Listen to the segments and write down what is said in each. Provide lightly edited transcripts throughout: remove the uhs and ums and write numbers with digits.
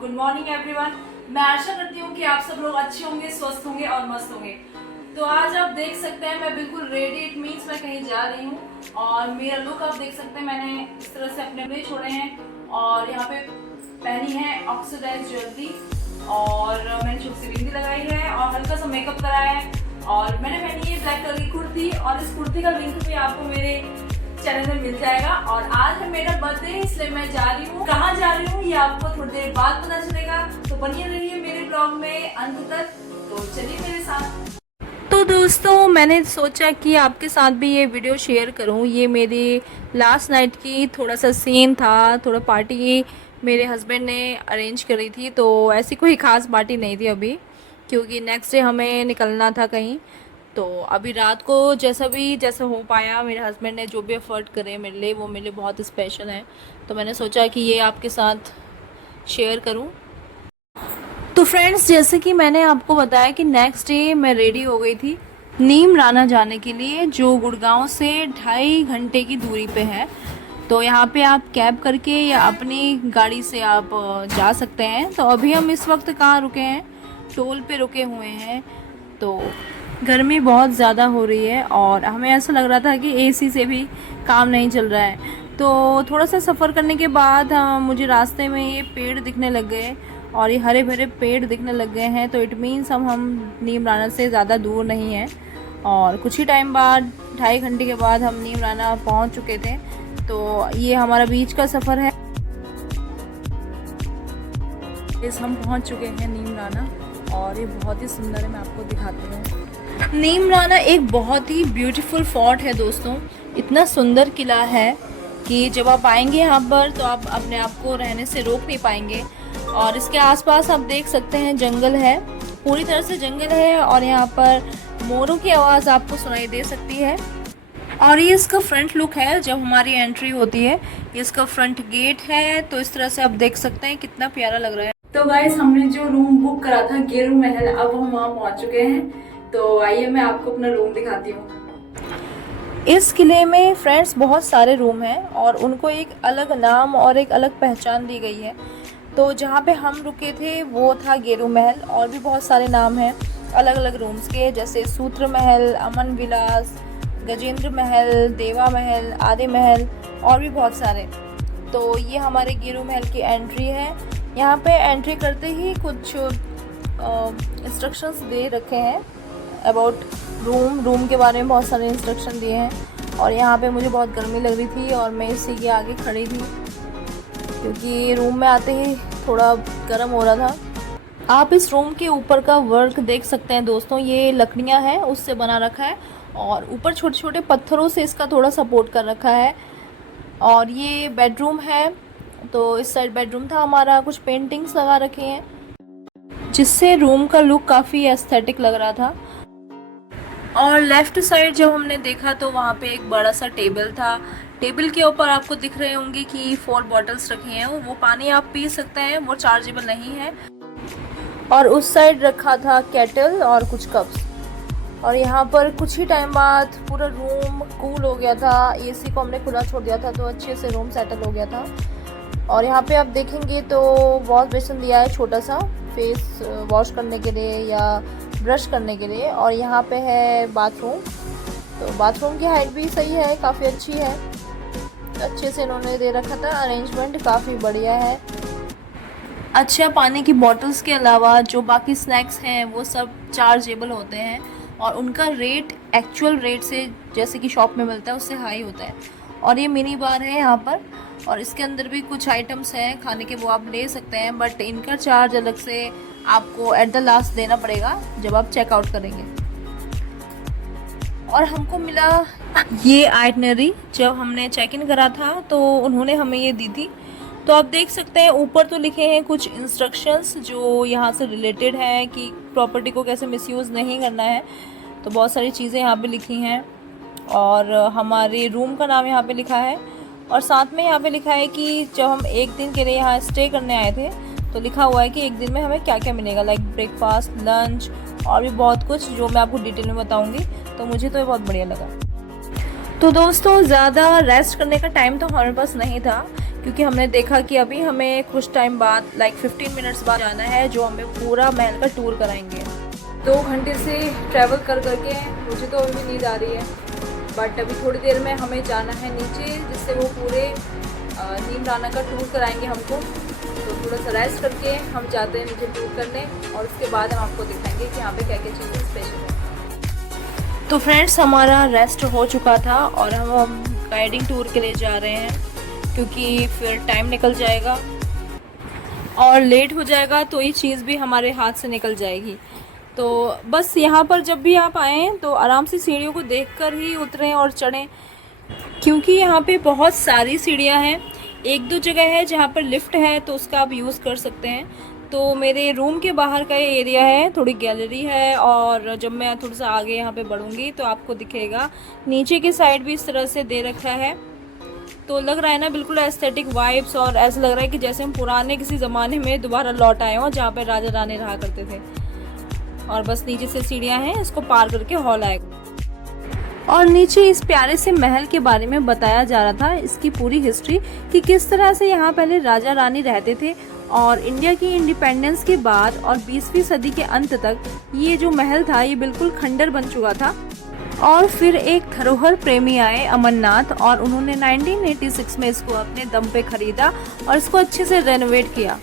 Good morning everyone. मैं आशा करती हूँ कि आप सब लोग अच्छे होंगे, स्वस्थ होंगे और मस्त होंगे। तो आज आप देख सकते हैं मैं बिल्कुल रेडी, इट मीन्स मैं कहीं जा रही हूँ। और मेरा लुक आप देख सकते हैं, मैंने इस तरह से अपने कपड़े छोड़े हैं और यहाँ पे पहनी है ऑक्सीडाइज ज्वेलरी और मैंने छोटी सी बिंदी लगाई है और हल्का सा मेकअप कराया है और मैंने पहनी है ब्लैक कलर की कुर्ती और इस कुर्ती का लिंक भी आपको मेरे चैनल में मिल जाएगा। और आज है मेरा बर्थडे, इसलिए मैं जा रही हूँ। कहाँ जा रही हूँ ये आपको थोड़ी देर बाद पता चलेगा, तो बनिए रहिए मेरे ब्लॉग में अंत तक। तो चलिए मेरे साथ। तो दोस्तों मैंने सोचा कि आपके साथ भी ये वीडियो शेयर करूँ। ये मेरी लास्ट नाइट की थोड़ा सा सीन था, थोड़ा पार्टी मेरे हस्बैंड ने अरेंज करी थी। तो ऐसी कोई ख़ास पार्टी नहीं थी अभी, क्योंकि नेक्स्ट डे हमें निकलना था कहीं। तो अभी रात को जैसा हो पाया, मेरे हस्बैंड ने जो भी एफर्ट करे मेरे लिए, वो मेरे लिए बहुत स्पेशल है। तो मैंने सोचा कि ये आपके साथ शेयर करूं। तो फ्रेंड्स, जैसे कि मैंने आपको बताया कि नेक्स्ट डे मैं रेडी हो गई थी नीमराना जाने के लिए, जो गुड़गांव से 2.5 घंटे की दूरी पे है। तो यहाँ पे आप कैब करके या अपनी गाड़ी से आप जा सकते हैं। तो अभी हम इस वक्त कहाँ रुके हैं, टोल पे रुके हुए हैं। तो गर्मी बहुत ज़्यादा हो रही है और हमें ऐसा लग रहा था कि एसी से भी काम नहीं चल रहा है। तो थोड़ा सा सफ़र करने के बाद मुझे रास्ते में ये पेड़ दिखने लग गए और ये हरे भरे पेड़ दिखने लग गए हैं। तो इट मीन्स हम नीमराना से ज़्यादा दूर नहीं हैं और कुछ ही टाइम बाद, 2.5 घंटे के बाद हम नीमराना पहुंच चुके थे। तो ये हमारा बीच का सफ़र है। हम पहुंच चुके हैं नीमराना और ये बहुत ही सुंदर है, मैं आपको दिखाती हूँ। नीमराना एक बहुत ही ब्यूटीफुल फोर्ट है दोस्तों। इतना सुंदर किला है कि जब आप आएंगे यहाँ पर तो आप अपने आप को रहने से रोक नहीं पाएंगे। और इसके आसपास आप देख सकते हैं जंगल है, पूरी तरह से जंगल है और यहाँ पर मोरों की आवाज़ आपको सुनाई दे सकती है। और ये इसका फ्रंट लुक है जब हमारी एंट्री होती है। ये इसका फ्रंट गेट है। तो इस तरह से आप देख सकते हैं कितना प्यारा लग रहा है। तो गाइस, हमने जो रूम बुक करा था गेरू महल, अब हम वहाँ पहुँच चुके हैं। तो आइए मैं आपको अपना रूम दिखाती हूँ। इस किले में फ्रेंड्स बहुत सारे रूम हैं और उनको एक अलग नाम और एक अलग पहचान दी गई है। तो जहाँ पे हम रुके थे वो था गेरू महल, और भी बहुत सारे नाम हैं अलग अलग रूम्स के, जैसे सूत्र महल, अमन विलास, गजेंद्र महल, देवा महल, आदि महल और भी बहुत सारे। तो ये हमारे गेरू महल की एंट्री है। यहाँ पे एंट्री करते ही कुछ इंस्ट्रक्शंस दे रखे हैं अबाउट रूम के बारे में, बहुत सारे इंस्ट्रक्शन दिए हैं। और यहाँ पे मुझे बहुत गर्मी लग रही थी और मैं इसी के आगे खड़ी थी, क्योंकि रूम में आते ही थोड़ा गर्म हो रहा था। आप इस रूम के ऊपर का वर्क देख सकते हैं दोस्तों। ये लकड़ियाँ हैं उससे बना रखा है और ऊपर छोटे छोटे पत्थरों से इसका थोड़ा सपोर्ट कर रखा है। और ये बेडरूम है। तो इस साइड बेडरूम था हमारा। कुछ पेंटिंग्स लगा रखे हैं जिससे रूम का लुक काफ़ी एस्थेटिक लग रहा था। और लेफ़्ट साइड जब हमने देखा तो वहाँ पे एक बड़ा सा टेबल था। टेबल के ऊपर आपको दिख रहे होंगे कि 4 बॉटल्स रखी हैं। वो पानी आप पी सकते हैं, वो चार्जेबल नहीं है। और उस साइड रखा था केटल और कुछ कप्स। और यहाँ पर कुछ ही टाइम बाद पूरा रूम कूल हो गया था। एसी को हमने खुला छोड़ दिया था तो अच्छे से रूम सेटल हो गया था। और यहाँ पे आप देखेंगे तो वॉश बेसिन दिया है छोटा सा, फेस वॉश करने के लिए या ब्रश करने के लिए। और यहाँ पे है बाथरूम। तो बाथरूम की हाइट भी सही है, काफ़ी अच्छी है, अच्छे से इन्होंने दे रखा था। अरेंजमेंट काफ़ी बढ़िया है। अच्छा, पानी की बॉटल्स के अलावा जो बाकी स्नैक्स हैं वो सब चार्जेबल होते हैं और उनका रेट एक्चुअल रेट से, जैसे कि शॉप में मिलता है, उससे हाई होता है। और ये मिनी बार है यहाँ पर और इसके अंदर भी कुछ आइटम्स हैं खाने के, वो आप ले सकते हैं, बट इनका चार्ज अलग से आपको एट द लास्ट देना पड़ेगा जब आप चेकआउट करेंगे। और हमको मिला ये आइटनरी जब हमने चेक इन करा था, तो उन्होंने हमें ये दी थी। तो आप देख सकते हैं ऊपर तो लिखे हैं कुछ इंस्ट्रक्शंस जो यहाँ से रिलेटेड हैं कि प्रॉपर्टी को कैसे मिसयूज़ नहीं करना है। तो बहुत सारी चीज़ें यहाँ पे लिखी हैं और हमारे रूम का नाम यहाँ पे लिखा है। और साथ में यहाँ पे लिखा है कि जब हम एक दिन के लिए यहाँ स्टे करने आए थे तो लिखा हुआ है कि एक दिन में हमें क्या क्या मिलेगा, लाइक ब्रेकफास्ट, लंच और भी बहुत कुछ, जो मैं आपको डिटेल में बताऊँगी। तो मुझे तो ये बहुत बढ़िया लगा। तो दोस्तों, ज़्यादा रेस्ट करने का टाइम तो हमारे पास नहीं था, क्योंकि हमने देखा कि अभी हमें कुछ टाइम बाद लाइक 15 मिनट्स बाद जाना है, जो हमें पूरा महल का टूर कराएंगे। 2 घंटे से ट्रैवल कर करके मुझे तो अभी नींद आ रही है, बट अभी थोड़ी देर में हमें जाना है नीचे, जिससे वो पूरे नीमराना का टूर कराएंगे हमको। तो थोड़ा सा रेस्ट करके हम जाते हैं नीचे टूर करने, और उसके बाद हम आपको दिखाएंगे कि यहाँ पे क्या क्या चीज़ें स्पेशल है। तो फ्रेंड्स, हमारा रेस्ट हो चुका था और हम गाइडिंग टूर के लिए जा रहे हैं, क्योंकि फिर टाइम निकल जाएगा और लेट हो जाएगा तो ये चीज़ भी हमारे हाथ से निकल जाएगी। तो बस यहाँ पर जब भी आप आएँ तो आराम से सीढ़ियों को देखकर ही उतरें और चढ़ें, क्योंकि यहाँ पे बहुत सारी सीढ़ियाँ हैं। 1-2 जगह है जहाँ पर लिफ्ट है तो उसका आप यूज़ कर सकते हैं। तो मेरे रूम के बाहर का ये एरिया है, थोड़ी गैलरी है, और जब मैं थोड़ा सा आगे यहाँ पे बढ़ूँगी तो आपको दिखेगा नीचे की साइड भी इस तरह से दे रखा है। तो लग रहा है ना बिल्कुल एस्थेटिक वाइब्स, और ऐसा लग रहा है कि जैसे हम पुराने किसी ज़माने में दोबारा लौट आए हों, जहाँ पर राजा रानी रहा करते थे। और बस नीचे से सीढ़ियाँ हैं, इसको पार करके हॉल आएगा। और नीचे इस प्यारे से महल के बारे में बताया जा रहा था, इसकी पूरी हिस्ट्री, कि किस तरह से यहाँ पहले राजा रानी रहते थे, और इंडिया की इंडिपेंडेंस के बाद और 20वीं सदी के अंत तक ये जो महल था ये बिल्कुल खंडर बन चुका था। और फिर एक धरोहर प्रेमी आए, अमरनाथ, और उन्होंने 1986 में इसको अपने दम पे खरीदा और इसको अच्छे से रेनोवेट किया।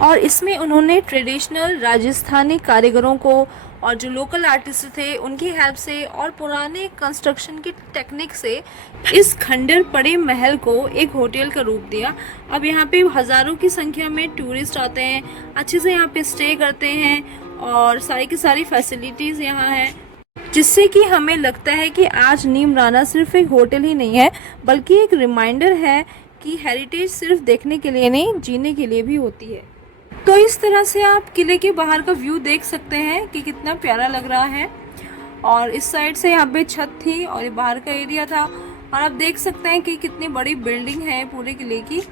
और इसमें उन्होंने ट्रेडिशनल राजस्थानी कारीगरों को और जो लोकल आर्टिस्ट थे उनकी हेल्प से और पुराने कंस्ट्रक्शन की टेक्निक से इस खंडर पड़े महल को एक होटल का रूप दिया। अब यहाँ पे हज़ारों की संख्या में टूरिस्ट आते हैं, अच्छे से यहाँ पे स्टे करते हैं, और सारी की सारी फैसिलिटीज़ यहाँ हैं, जिससे कि हमें लगता है कि आज नीमराना सिर्फ एक होटल ही नहीं है, बल्कि एक रिमाइंडर है कि हेरिटेज सिर्फ देखने के लिए नहीं, जीने के लिए भी होती है। तो इस तरह से आप किले के बाहर का व्यू देख सकते हैं कि कितना प्यारा लग रहा है। और इस साइड से यहाँ पे छत थी और ये बाहर का एरिया था, और आप देख सकते हैं कि कितनी बड़ी बिल्डिंग है पूरे किले की,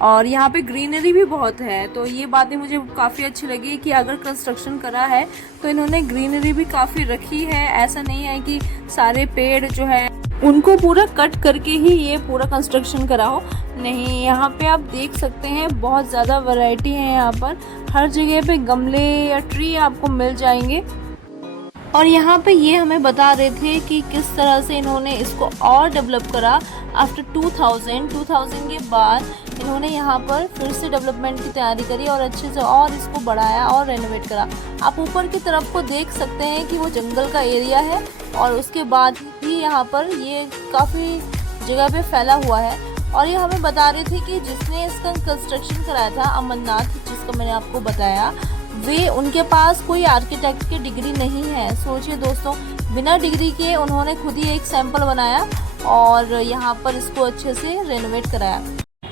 और यहाँ पे ग्रीनरी भी बहुत है। तो ये बातें मुझे काफ़ी अच्छी लगी कि अगर कंस्ट्रक्शन करा है तो इन्होंने ग्रीनरी भी काफ़ी रखी है। ऐसा नहीं है कि सारे पेड़ जो है उनको पूरा कट करके ही ये पूरा कंस्ट्रक्शन करा हो, नहीं, यहाँ पे आप देख सकते हैं बहुत ज़्यादा वैरायटी है। यहाँ पर हर जगह पे गमले या ट्री आपको मिल जाएंगे। और यहाँ पे ये हमें बता रहे थे कि किस तरह से इन्होंने इसको और डेवलप करा। आफ्टर 2000 के बाद इन्होंने यहाँ पर फिर से डेवलपमेंट की तैयारी करी और अच्छे से और इसको बढ़ाया और रेनोवेट करा। आप ऊपर की तरफ को देख सकते हैं कि वो जंगल का एरिया है, और उसके बाद भी यहाँ पर ये काफ़ी जगह पे फैला हुआ है। और ये हमें बता रहे थे कि जिसने इसका कंस्ट्रक्शन कराया था, अमरनाथ, जिसका मैंने आपको बताया, वे उनके पास कोई आर्किटेक्ट की डिग्री नहीं है। सोचिए दोस्तों, बिना डिग्री के उन्होंने खुद ही एक सैंपल बनाया और यहाँ पर इसको अच्छे से रेनोवेट कराया।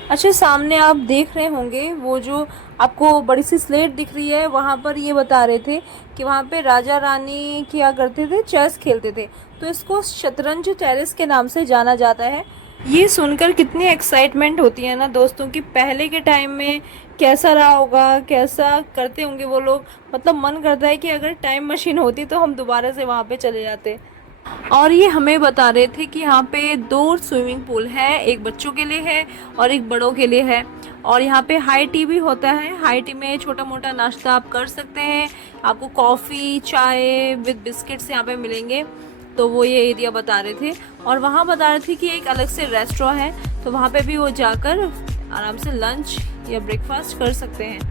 अच्छा, सामने आप देख रहे होंगे वो जो आपको बड़ी सी स्लेट दिख रही है, वहाँ पर ये बता रहे थे कि वहाँ पे राजा रानी क्या करते थे, चेस खेलते थे। तो इसको शतरंज टेरेस के नाम से जाना जाता है। ये सुनकर कितनी एक्साइटमेंट होती है ना दोस्तों, कि पहले के टाइम में कैसा रहा होगा, कैसा करते होंगे वो लोग। मतलब मन करता है कि अगर टाइम मशीन होती तो हम दोबारा से वहाँ पे चले जाते। और ये हमें बता रहे थे कि यहाँ पे 2 स्विमिंग पूल है, एक बच्चों के लिए है और एक बड़ों के लिए है। और यहाँ पे हाई टी भी होता है। हाई टी में छोटा मोटा नाश्ता आप कर सकते हैं। आपको कॉफ़ी, चाय विद बिस्किट्स यहाँ पे मिलेंगे। तो वो ये एरिया बता रहे थे। और वहाँ बता रहे थे कि एक अलग से रेस्टोरेंट है, तो वहाँ पे भी वो जाकर आराम से लंच या ब्रेकफास्ट कर सकते हैं।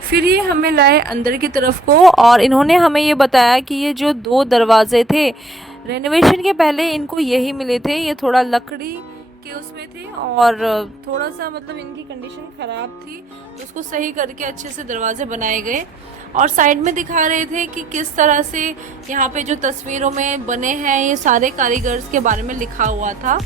फिर ये हमें लाए अंदर की तरफ को, और इन्होंने हमें ये बताया कि ये जो 2 दरवाजे थे, रेनोवेशन के पहले इनको यही मिले थे। ये थोड़ा लकड़ी के उसमें थे और थोड़ा सा मतलब इनकी कंडीशन ख़राब थी, तो उसको सही करके अच्छे से दरवाजे बनाए गए। और साइड में दिखा रहे थे कि किस तरह से यहाँ पे जो तस्वीरों में बने हैं ये सारे कारीगर्स के बारे में लिखा हुआ था,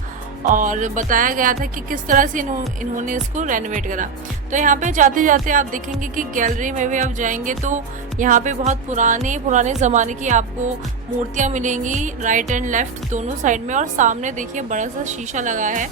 और बताया गया था कि किस तरह से इन्होंने इसको रेनोवेट करा। तो यहाँ पे जाते जाते आप देखेंगे कि गैलरी में भी आप जाएंगे तो यहाँ पे बहुत पुराने ज़माने की आपको मूर्तियाँ मिलेंगी, राइट एंड लेफ़्ट दोनों साइड में। और सामने देखिए बड़ा सा शीशा लगा है,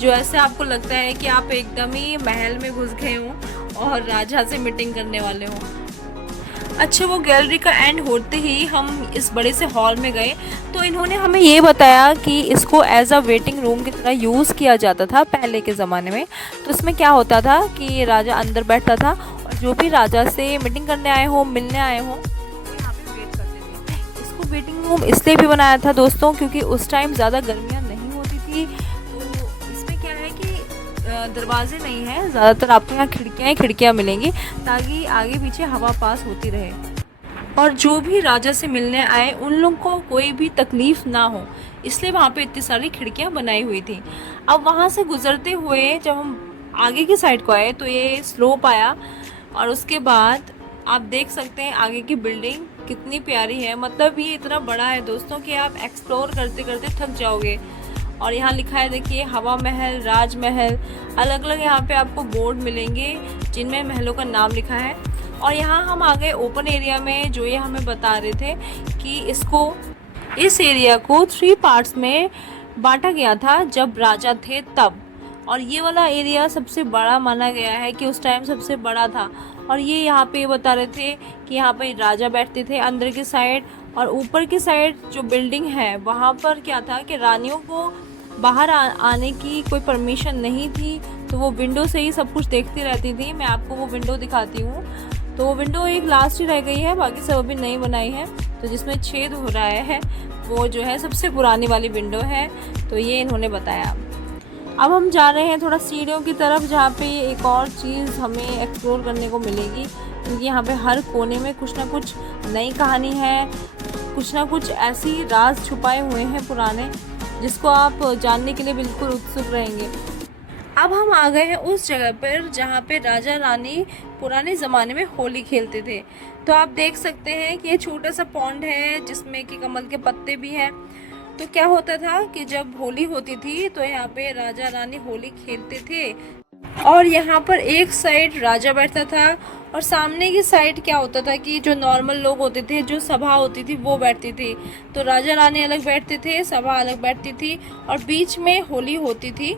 जो ऐसे आपको लगता है कि आप एकदम ही महल में घुस गए हों और राजा से मीटिंग करने वाले हों। अच्छा, वो गैलरी का एंड होते ही हम इस बड़े से हॉल में गए तो इन्होंने हमें ये बताया कि इसको एज अ वेटिंग रूम की तरह यूज़ किया जाता था पहले के ज़माने में। तो इसमें क्या होता था कि राजा अंदर बैठता था और जो भी राजा से मीटिंग करने आए हो, मिलने आए हो, वो यहाँ पे वेट करते थे। इसको वेटिंग रूम इसलिए भी बनाया था दोस्तों क्योंकि उस टाइम ज़्यादा गर्मियाँ नहीं होती थी। तो इसमें क्या है कि दरवाजे नहीं हैं, ज़्यादातर आपको यहाँ खिड़कियाँ ही खिड़कियाँ मिलेंगी ताकि आगे पीछे हवा पास होती रहे और जो भी राजा से मिलने आए उन लोग को कोई भी तकलीफ़ ना हो, इसलिए वहाँ पे इतनी सारी खिड़कियाँ बनाई हुई थी। अब वहाँ से गुज़रते हुए जब हम आगे की साइड को आए तो ये स्लोप आया और उसके बाद आप देख सकते हैं आगे की बिल्डिंग कितनी प्यारी है। मतलब ये इतना बड़ा है दोस्तों कि आप एक्सप्लोर करते करते थक जाओगे। और यहाँ लिखा है देखिए, हवा महल, राजमहल, अलग अलग यहाँ पे आपको बोर्ड मिलेंगे जिनमें महलों का नाम लिखा है। और यहाँ हम आ गए ओपन एरिया में, जो ये हमें बता रहे थे कि इस एरिया को 3 पार्ट्स में बांटा गया था जब राजा थे तब। और ये वाला एरिया सबसे बड़ा माना गया है कि उस टाइम सबसे बड़ा था। और ये यहाँ पे बता रहे थे कि यहाँ पे राजा बैठते थे अंदर की साइड, और ऊपर की साइड जो बिल्डिंग है वहाँ पर क्या था कि रानियों को बाहर आने की कोई परमिशन नहीं थी, तो वो विंडो से ही सब कुछ देखती रहती थी। मैं आपको वो विंडो दिखाती हूँ। तो वो विंडो एक लास्ट ही रह गई है, बाकी सब अभी नई बनाई है। तो जिसमें छेद हो रहा है वो जो है सबसे पुरानी वाली विंडो है। तो ये इन्होंने बताया। अब हम जा रहे हैं थोड़ा सीढ़ियों की तरफ, जहाँ पे एक और चीज़ हमें एक्सप्लोर करने को मिलेगी, क्योंकि यहाँ पे हर कोने में कुछ ना कुछ नई कहानी है, कुछ ना कुछ ऐसी राज छुपाए हुए हैं पुराने, जिसको आप जानने के लिए बिल्कुल उत्सुक रहेंगे। अब हम आ गए हैं उस जगह पर जहाँ पे राजा रानी पुराने ज़माने में होली खेलते थे। तो आप देख सकते हैं कि ये छोटा सा पॉन्ड है जिसमें कि कमल के पत्ते भी हैं। तो क्या होता था कि जब होली होती थी तो यहाँ पे राजा रानी होली खेलते थे, और यहाँ पर एक साइड राजा बैठता था और सामने की साइड क्या होता था कि जो नॉर्मल लोग होते थे, जो सभा होती थी वो बैठती थी। तो राजा रानी अलग बैठते थे, सभा अलग बैठती थी और बीच में होली होती थी।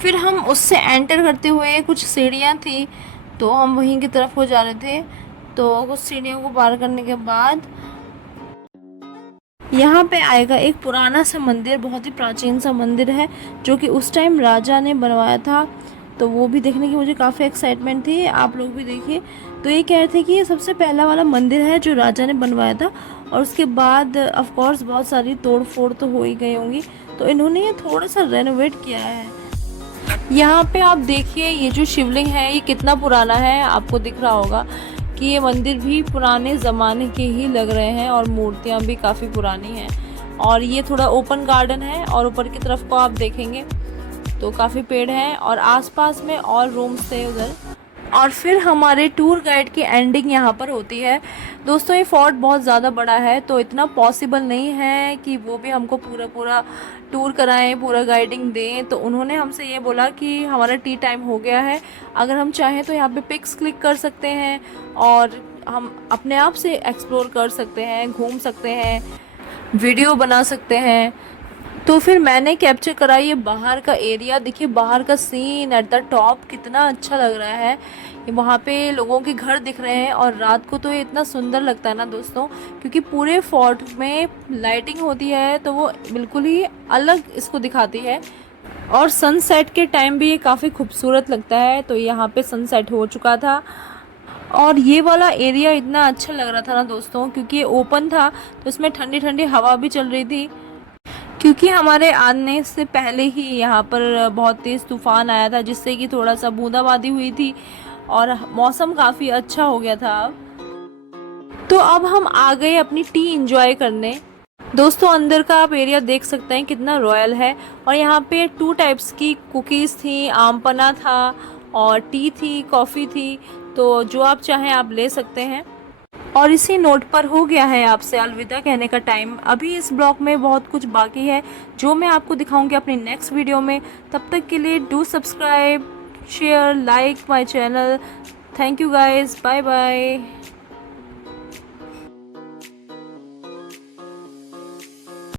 फिर हम उससे एंटर करते हुए कुछ सीढ़ियाँ थी, तो हम वहीं की तरफ को जा रहे थे। तो कुछ सीढ़ियों को पार करने के बाद यहाँ पे आएगा एक पुराना सा मंदिर, बहुत ही प्राचीन सा मंदिर है जो कि उस टाइम राजा ने बनवाया था। तो वो भी देखने की मुझे काफ़ी एक्साइटमेंट थी, आप लोग भी देखिए। तो ये कह रहे थे कि ये सबसे पहला वाला मंदिर है जो राजा ने बनवाया था, और उसके बाद ऑफ कोर्स बहुत सारी तोड़ फोड़ तो हो ही गई होंगी, तो इन्होंने ये थोड़ा सा रेनोवेट किया है। यहाँ पे आप देखिए ये जो शिवलिंग है ये कितना पुराना है, आपको दिख रहा होगा कि ये मंदिर भी पुराने ज़माने के ही लग रहे हैं और मूर्तियाँ भी काफ़ी पुरानी हैं। और ये थोड़ा ओपन गार्डन है और ऊपर की तरफ को आप देखेंगे तो काफ़ी पेड़ हैं और आसपास में और रूम्स थे उधर। और फिर हमारे टूर गाइड की एंडिंग यहाँ पर होती है। दोस्तों ये फोर्ट बहुत ज़्यादा बड़ा है तो इतना पॉसिबल नहीं है कि वो भी हमको पूरा टूर कराएं, पूरा गाइडिंग दें। तो उन्होंने हमसे ये बोला कि हमारा टी टाइम हो गया है, अगर हम चाहें तो यहाँ पे पिक्स क्लिक कर सकते हैं और हम अपने आप से एक्सप्लोर कर सकते हैं, घूम सकते हैं, वीडियो बना सकते हैं। तो फिर मैंने कैप्चर करा ये बाहर का एरिया। देखिए बाहर का सीन एट द टॉप कितना अच्छा लग रहा है। ये वहाँ पे लोगों के घर दिख रहे हैं और रात को तो ये इतना सुंदर लगता है ना दोस्तों, क्योंकि पूरे फोर्ट में लाइटिंग होती है तो वो बिल्कुल ही अलग इसको दिखाती है। और सनसेट के टाइम भी ये काफ़ी खूबसूरत लगता है। तो यहाँ पे सनसेट हो चुका था और ये वाला एरिया इतना अच्छा लग रहा था ना दोस्तों, क्योंकि ये ओपन था तो इसमें ठंडी ठंडी हवा भी चल रही थी। क्योंकि हमारे आने से पहले ही यहाँ पर बहुत तेज़ तूफ़ान आया था जिससे कि थोड़ा सा बूंदाबांदी हुई थी और मौसम काफ़ी अच्छा हो गया था। तो अब हम आ गए अपनी टी इंजॉय करने। दोस्तों अंदर का आप एरिया देख सकते हैं कितना रॉयल है। और यहाँ पे 2 टाइप्स की कुकीज़ थी, आम पन्ना था और टी थी, कॉफ़ी थी। तो जो आप चाहें आप ले सकते हैं। और इसी नोट पर हो गया है आपसे अलविदा कहने का टाइम। अभी इस ब्लॉग में बहुत कुछ बाकी है जो मैं आपको दिखाऊंगी अपनी नेक्स्ट वीडियो में। तब तक के लिए do subscribe, share, like my channel. Thank you guys, bye bye.